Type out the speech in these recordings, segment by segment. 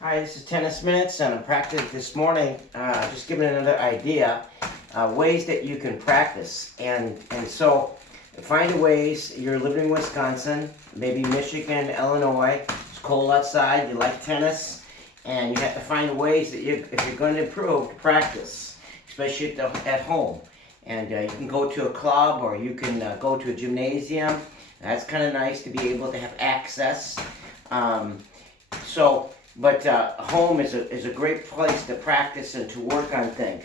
Hi, this is Tennis Minutes, and I'm practicing this morning, just giving another idea, ways that you can practice. And so find ways. You're living in Wisconsin, maybe Michigan, Illinois. It's cold outside, you like tennis, and you have to find ways that if you're going to improve, to practice, especially at home. And you can go to a club or you can go to a gymnasium. That's kind of nice to be able to have access. Um, but home is a great place to practice and to work on things,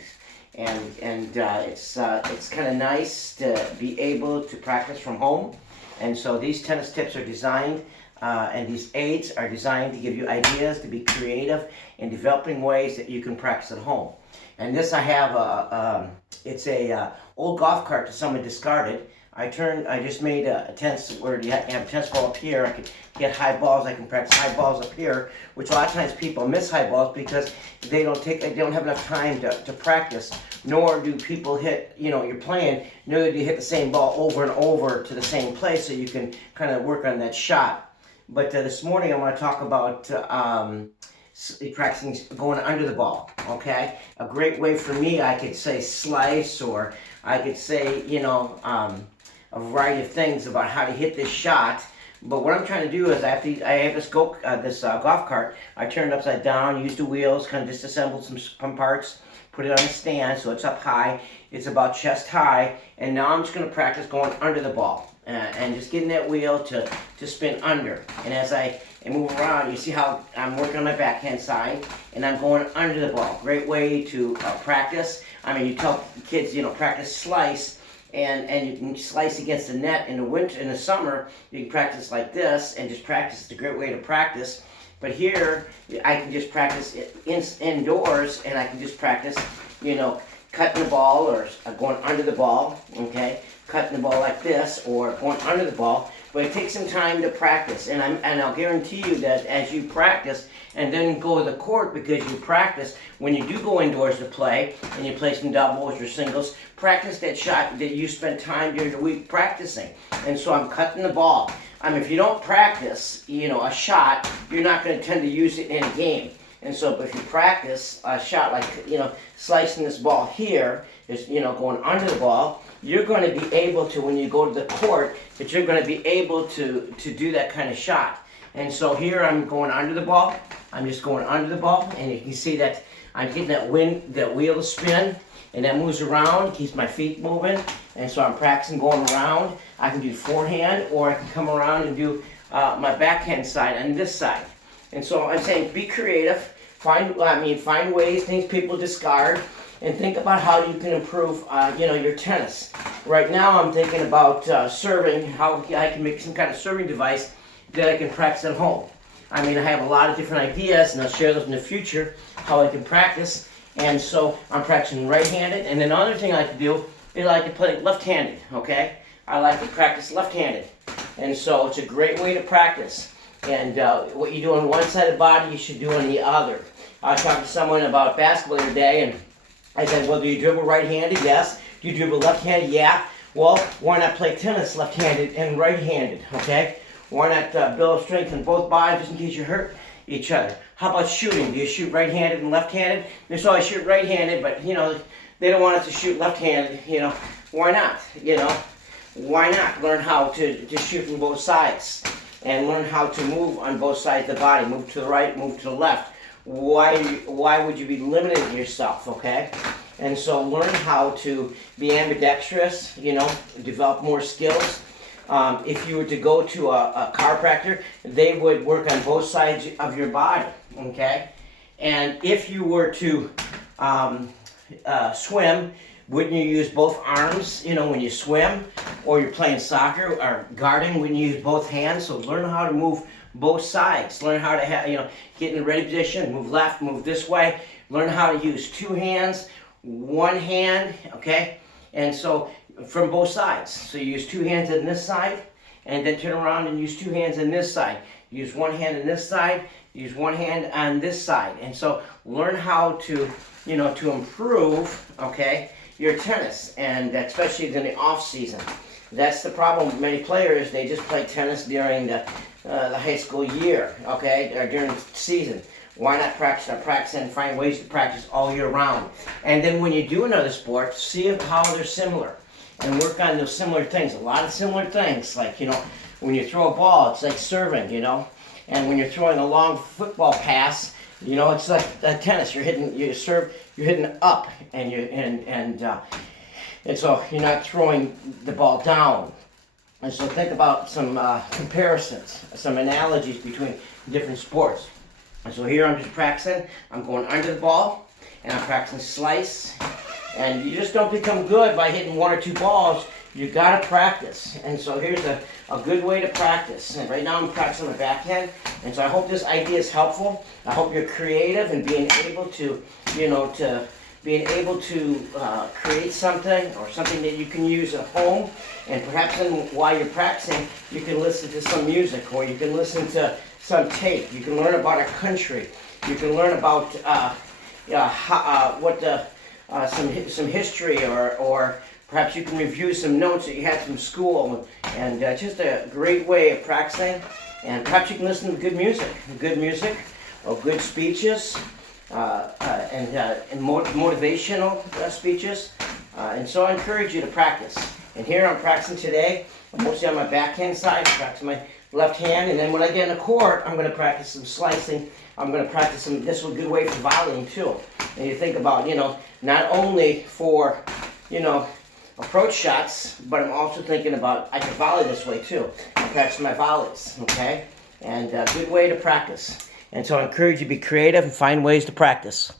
and it's kind of nice to be able to practice from home. And so these tennis tips are designed, and these aids are designed to give you ideas to be creative in developing ways that you can practice at home. And this I have it's a old golf cart that someone discarded. I just made a tennis where you have a tennis ball up here. I can get high balls. I can practice high balls up here, which a lot of times people miss high balls because they don't have enough time to practice. Nor do people hit, you're playing, nor do you hit the same ball over and over to the same place so you can kind of work on that shot. But this morning I want to talk about practicing going under the ball, okay? A great way for me, I could say slice, or I could say, a variety of things about how to hit this shot. But what I'm trying to do is I have this golf cart. I turn it upside down, use the wheels, kind of disassembled some parts, put it on a stand so it's up high. It's about chest high, and now I'm just going to practice going under the ball and just getting that wheel to spin under. And as I move around, you see how I'm working on my backhand side, and I'm going under the ball. Great way to practice. I mean, you tell kids, practice slice. And you can slice against the net in the winter. In the summer, you can practice like this and just practice. It's a great way to practice. But here, I can just practice indoors, and I can just practice, cutting the ball or going under the ball, okay? Cutting the ball like this or going under the ball. But it takes some time to practice, and I'll guarantee you that as you practice and then go to the court, because you practice, when you do go indoors to play and you play some doubles or singles, practice that shot that you spent time during the week practicing. And so I'm cutting the ball. I mean, if you don't practice, a shot, you're not going to tend to use it in a game. And so, but if you practice a shot like, slicing this ball here, is, going under the ball, you're going to be able to, when you go to the court, that you're going to be able to do that kind of shot. And so here I'm going under the ball. I'm just going under the ball, and you can see that I'm getting that wheel to spin, and that moves around, keeps my feet moving. And so I'm practicing going around. I can do forehand, or I can come around and do my backhand side on this side. And so I'm saying, be creative. Find ways, things people discard, and think about how you can improve, your tennis. Right now, I'm thinking about serving, how I can make some kind of serving device that I can practice at home. I mean, I have a lot of different ideas, and I'll share those in the future, how I can practice. And so I'm practicing right-handed, and then another thing I like to do is I like to play left-handed, okay? I like to practice left-handed. And so it's a great way to practice. And what you do on one side of the body, you should do on the other. I was talking to someone about basketball the other day, and I said, well, do you dribble right-handed? Yes. Do you dribble left-handed? Yeah. Well, why not play tennis left-handed and right-handed, okay? Why not build strength in both bodies just in case you hurt each other? How about shooting? Do you shoot right-handed and left-handed? So I shoot right-handed, but, they don't want us to shoot left-handed, Why not? Why not learn how to shoot from both sides and learn how to move on both sides of the body, move to the right, move to the left? Why would you be limiting yourself, okay? And so learn how to be ambidextrous, develop more skills. If you were to go to a chiropractor, they would work on both sides of your body, okay? And if you were to swim, wouldn't you use both arms, when you swim? Or you're playing soccer or guarding, wouldn't you use both hands? So learn how to move both sides. Learn how to get in a ready position, move left, move this way. Learn how to use two hands, one hand, okay? And so from both sides. So you use two hands on this side, and then turn around and use two hands on this side. Use one hand on this side, use one hand on this side. And so learn how to, to improve, okay, your tennis, and especially in the off season. That's the problem with many players. They just play tennis during the high school year, okay, or during the season. why not practice and find ways to practice all year round? And then when you do another sport, see how they're similar and work on those similar things. A lot of similar things, like, you know, when you throw a ball, it's like serving, you know, and when you're throwing a long football pass, you know, it's like tennis. You're hitting up, and so you're not throwing the ball down. And so think about some comparisons, some analogies between different sports. And so here I'm just practicing. I'm going under the ball, and I'm practicing slice. And you just don't become good by hitting one or two balls. You gotta practice. And so here's a good way to practice. And right now I'm practicing my backhand. And so I hope this idea is helpful. I hope you're creative and being able to, you know, create something or something that you can use at home. And perhaps while you're practicing, you can listen to some music, or you can listen to some tape. You can learn about a country. You can learn about some history, or perhaps you can review some notes that you had from school, and just a great way of practicing. And perhaps you can listen to good music, or good speeches, and motivational speeches. And so I encourage you to practice. And here I'm practicing today, mostly on my backhand side. I'm practicing my left hand, and then when I get in the court, I'm going to practice some slicing. I'm going to practice some. This is a good way for volleying too. And you think about, you know, not only for, you know, approach shots, but I'm also thinking about I can volley this way too. I practice my volleys, okay? And a good way to practice. And so I encourage you to be creative and find ways to practice.